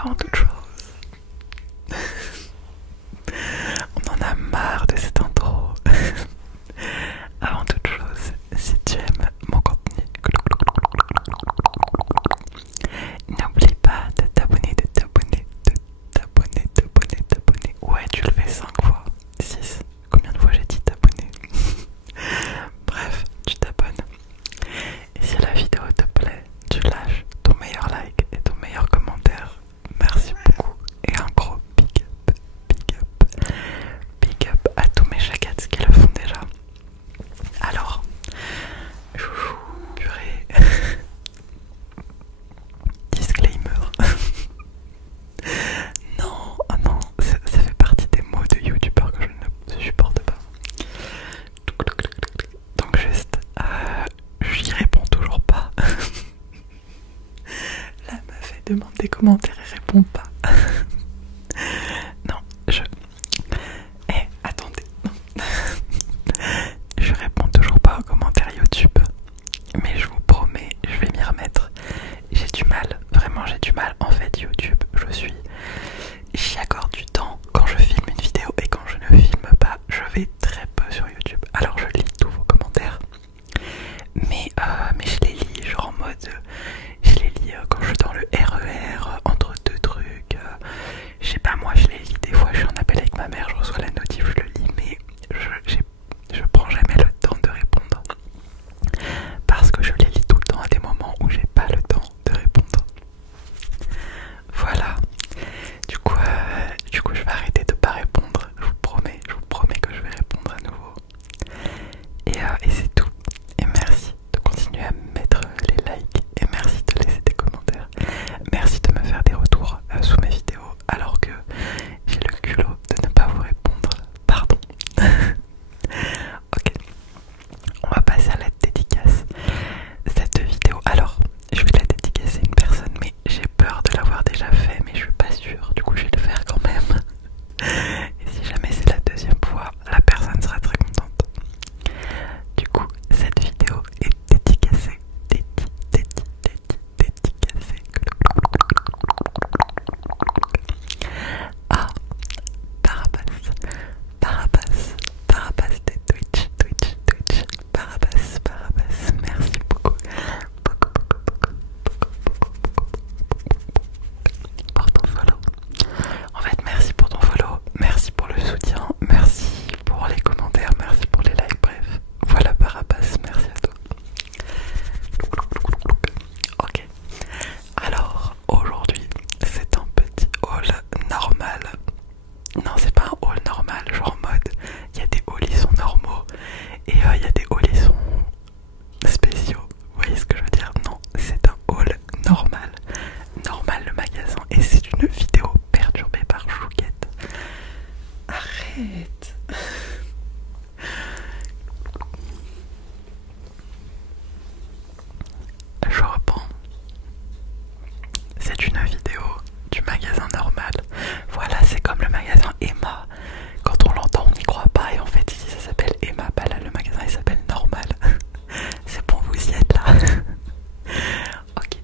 avant toute chose, on en a marre de cette intro. Avant toute chose, si tu aimes mon contenu, n'oublie pas de t'abonner, de t'abonner, de t'abonner, t'abonner, t'abonner. Ouais, tu le fais 5 fois, 6. Combien de fois j'ai dit t'abonner? Bref, tu t'abonnes. Et si la vidéo te plaît, tu lâches ton meilleur like et ton meilleur commentaire. Merci beaucoup. Et un gros big up, big up, big up à tous mes chagats qui le font déjà. Alors, chouchou, purée. Disclaimer. Non, oh non, ça fait partie des mots de youtubeur que je ne supporte pas. Donc juste, j'y réponds toujours pas. La meuf elle demande des commentaires et répond pas. Non, attendez. Je réponds toujours pas aux commentaires YouTube. Mais je vous promets, je vais m'y remettre. J'ai du mal, vraiment j'ai du mal. En fait YouTube, j'y accorde du temps quand je filme une vidéo et quand je ne filme pas, je vais très peu sur YouTube. Alors je lis tous vos commentaires, mais je les lis genre en mode, je les lis quand je suis dans le RER, entre deux trucs. Je sais pas, moi je les lis des fois, je suis en appel avec ma mère, je reçois la notif, je le lis, mais je prends jamais le temps de répondre. Parce que je les lis tout le temps à des moments où j'ai pas le temps de répondre. Voilà. Du coup, je vais arrêter de pas répondre. Je vous promets que je vais répondre à nouveau. Et c'est tout. Et merci de continuer à mettre les likes. Et merci de laisser des commentaires. Merci de me faire des retours sous mes vidéos alors que j'ai le culot de ne pas vous répondre. Pardon. Ok. On va passer à la dédicace. Cette vidéo, alors, je vais la dédicacer à une personne, mais j'ai peur de l'avoir déjà fait, mais je suis pas sûre. Du coup, je vais le faire quand même. Et si jamais c'est la deuxième fois, la personne sera très contente. Du coup, cette vidéo est dédicacée. Dédicacée à Barabas de Twitch, Barabas, merci beaucoup pour ton follow. En fait, merci pour ton follow, merci pour le soutien, merci pour les commentaires, merci pour les likes, bref. Voilà Barabas, merci à toi. Ok, alors aujourd'hui c'est un petit haul normal. Non, c'est pas un haul normal, genre en mode il y a des hauls normaux et il y a des hauls spéciaux. Vous voyez ce que je veux dire? Non, c'est un haul normal. Normal le magasin. Et c'est une vidéo perturbée par Chouquette. Arrête. Je reprends. C'est une vidéo du magasin normal. Voilà, c'est comme le magasin Emma. Quand on l'entend, on n'y croit pas. Et en fait, ici, ça s'appelle Emma. Pas là, le magasin, il s'appelle Normal. C'est bon, vous y êtes là. Ok.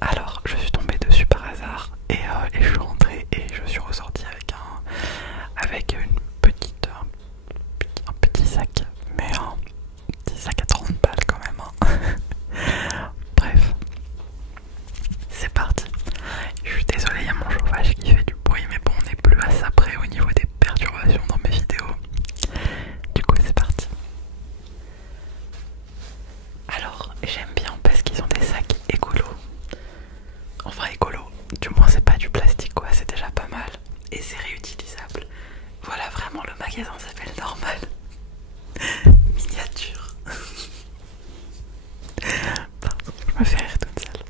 Alors, je suis tombée dessus par hasard. Et je suis rentrée et je suis ressortie avec un petit sac. Mais un petit sac à 30 balles quand même. Hein. Bref. C'est parti. Je suis désolée, il y a mon chauffage qui fait du bruit, mais bon, on n'est plus à ça près au niveau des perturbations dans mes vidéos. Du coup, c'est parti. Alors, j'aime bien parce qu'ils ont des sacs écolo. Enfin, écolo. Du moins, c'est pas du plastique, quoi. C'est déjà pas mal. Et c'est réutilisable. Voilà, vraiment, le magasin s'appelle Normal. Miniature. Pardon, je me fais rire toute seule.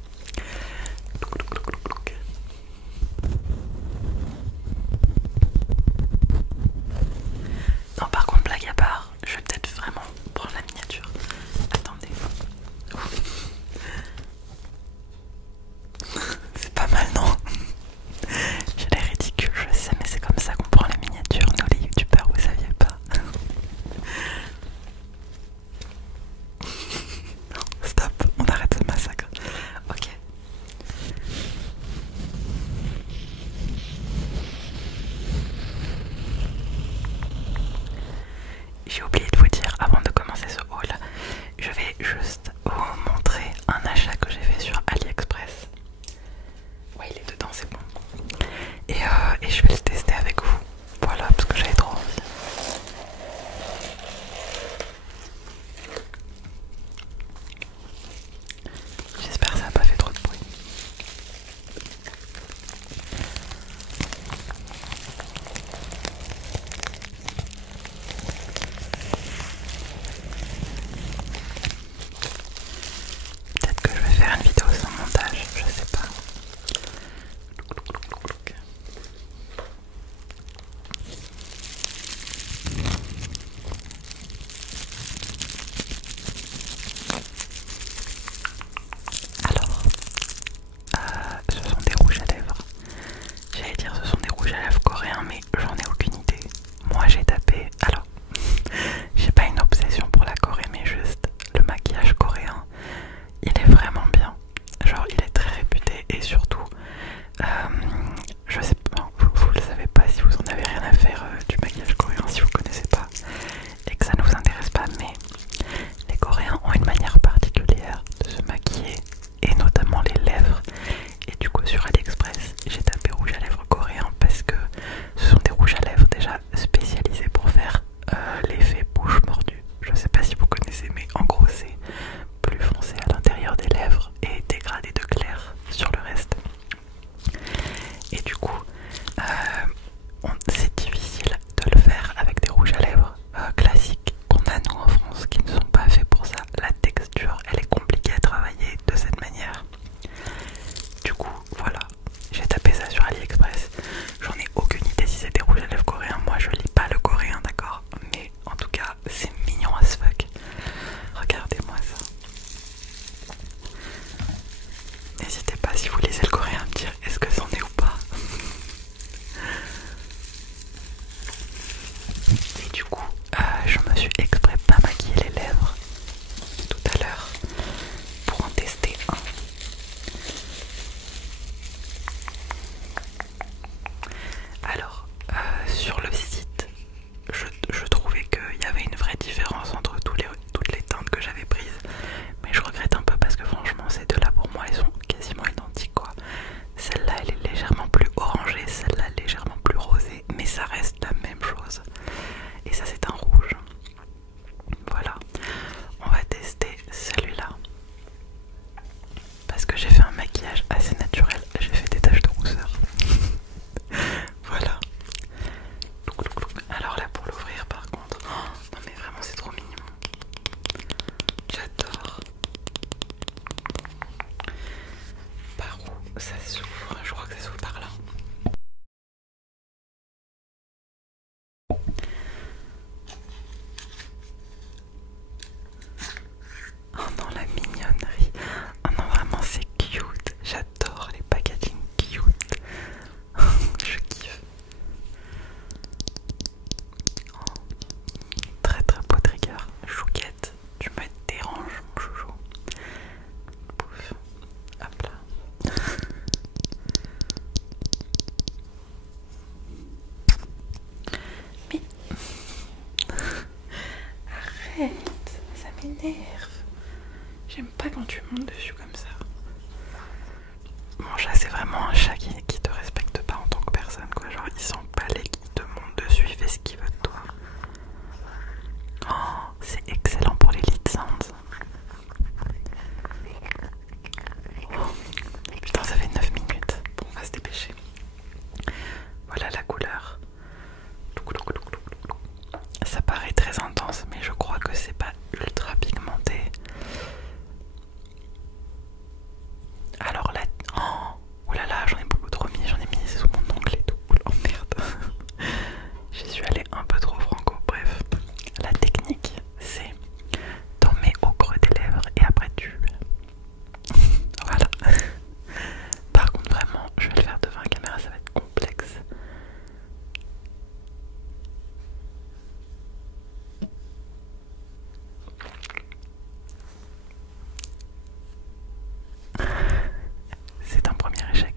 Non, par contre, blague à part, je vais peut-être vraiment prendre la miniature. Attendez. C'est pas mal, non? J'ai l'air ridicule, je sais, mais c'est comme ça qu'on prend la miniature, nous les youtubeurs, vous saviez pas? Non, stop, on arrête ce massacre. m'énerve. J'aime pas quand tu montes dessus comme ça. Mon chat, c'est vraiment un chat qui te respecte pas en tant que personne, quoi. Genre, il sent pas les qui te monte dessus, il fait ce qu'il veut de toi. Oh, c'est excellent pour les lead sounds. Oh, putain, ça fait 9 minutes. Bon, on va se dépêcher. Voilà la couleur. Ça paraît très intense, mais je crois que c'est pas ultra pigmenté. Alors là, oh là là, j'en ai beaucoup trop mis, j'en ai mis sous mon ongle et tout. Oh merde, j'y suis allée un peu trop franco. Bref, la technique, c'est t'en mets au creux des lèvres et après tu... Voilà. Par contre, vraiment, je vais le faire devant la caméra, ça va être complexe. C'est un premier échec.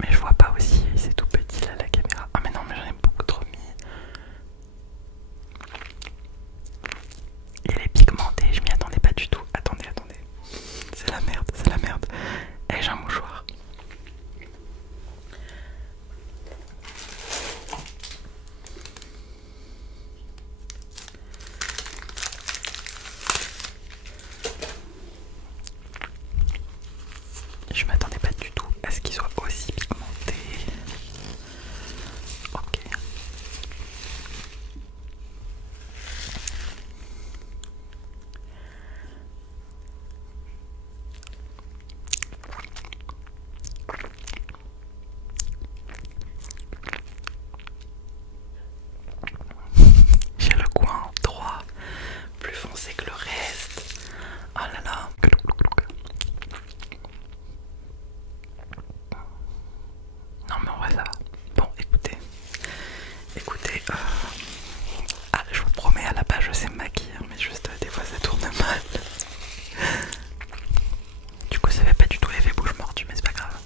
Mais je vois pas aussi, c'est tout petit là la caméra. Ah mais non, mais j'en ai beaucoup trop mis. Il est pigmenté, je m'y attendais pas du tout. Attendez. C'est la merde, c'est la merde. Eh, j'ai un mouchoir. Je m'attendais pas du tout à ce qu'il soit aussi pigmenté. Ok. J'ai le coin droit plus foncé que le reste. Oh là là. Non mais en vrai ça va. Bon, écoutez, je vous promets, à la base je sais me maquiller, mais juste des fois ça tourne mal. Du coup ça fait pas du tout l'effet bouche mordue, mais c'est pas grave.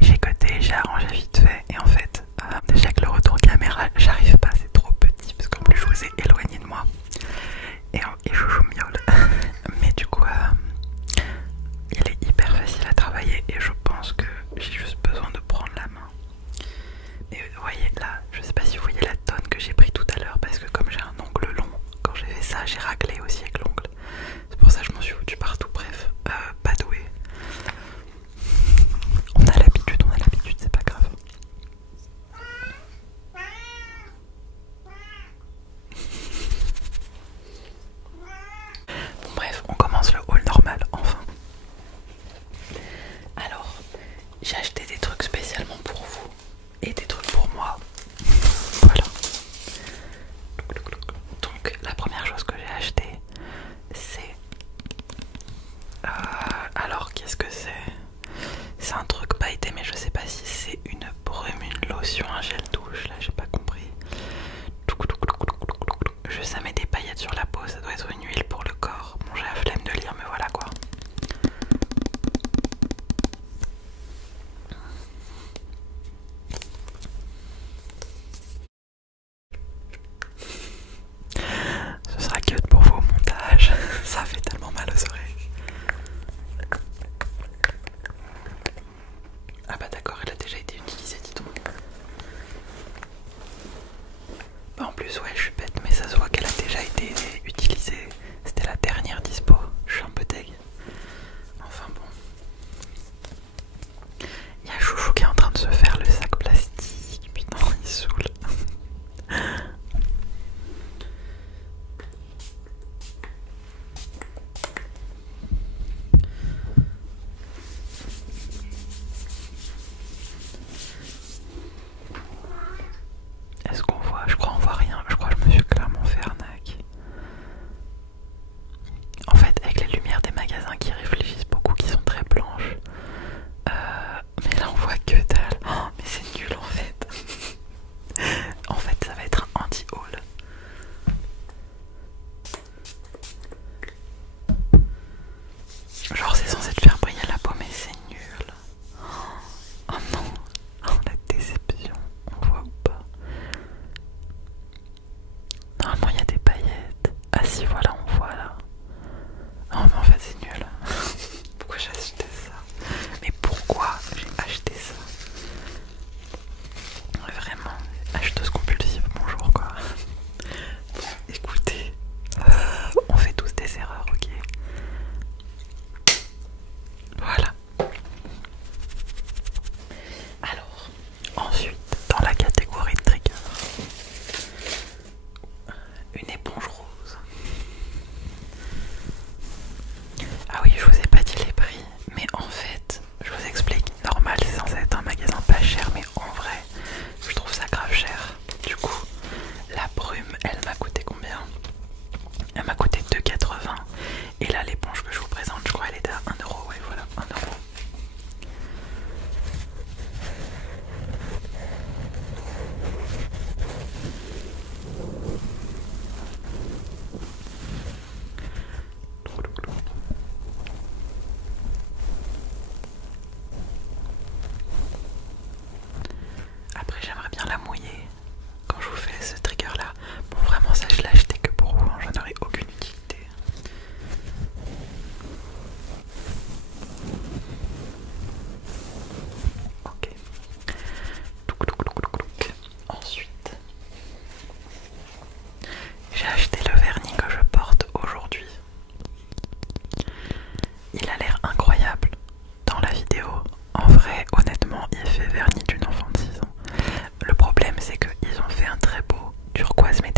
J'ai coté, j'ai arrangé vite fait, et en fait, déjà que le retour caméra, j'arrive pas, c'est trop petit, parce qu'en plus je vous ai éloigné de moi. Et chouchou miaule. Mais du coup, il est hyper facile à travailler, et je pense que j'ai juste besoin de prendre la main. Et vous voyez là, je sais pas si vous voyez la tonne que j'ai pris tout à l'heure, parce que comme j'ai un ongle long, quand j'ai fait ça, j'ai raclé aussi avec l'ongle. C'est pour ça que je m'en suis foutu partout, bref, pas doué. On a l'habitude, c'est pas grave. Bon bref, on commence le haul normal, enfin. Alors, j'ai acheté des trucs spécialement pour vous et des trucs pour moi. Voilà. Donc la première chose que j'ai acheté, c'est... alors qu'est-ce que c'est? C'est un truc pailleté, mais je sais pas si c'est une brume, une lotion, un gel douche, là j'ai pas compris. Ça met des paillettes sur la peau, ça doit être une huile pour le corps. Bon, j'ai la flemme de lire, mais voilà quoi. Ce sera cute pour vous au montage, ça fait tellement mal aux oreilles. Ah bah d'accord, elle a déjà été utilisée, dis donc. Bah en plus ouais, je suis bête, mais ça se voit qu'elle a déjà été utilisée. C'était la dernière dispo, je suis un peu deg. Enfin bon. Il y a Chouchou qui est en train de se faire le sac plastique, putain il saoule. Est-ce qu'on voit? Je crois qu'on voit rien, je crois que je me suis clairement fait acheté le vernis que je porte aujourd'hui. Il a l'air incroyable dans la vidéo. En vrai, honnêtement, il fait vernis d'une enfant de 6 ans. Le problème, c'est qu'ils ont fait un très beau turquoise métallique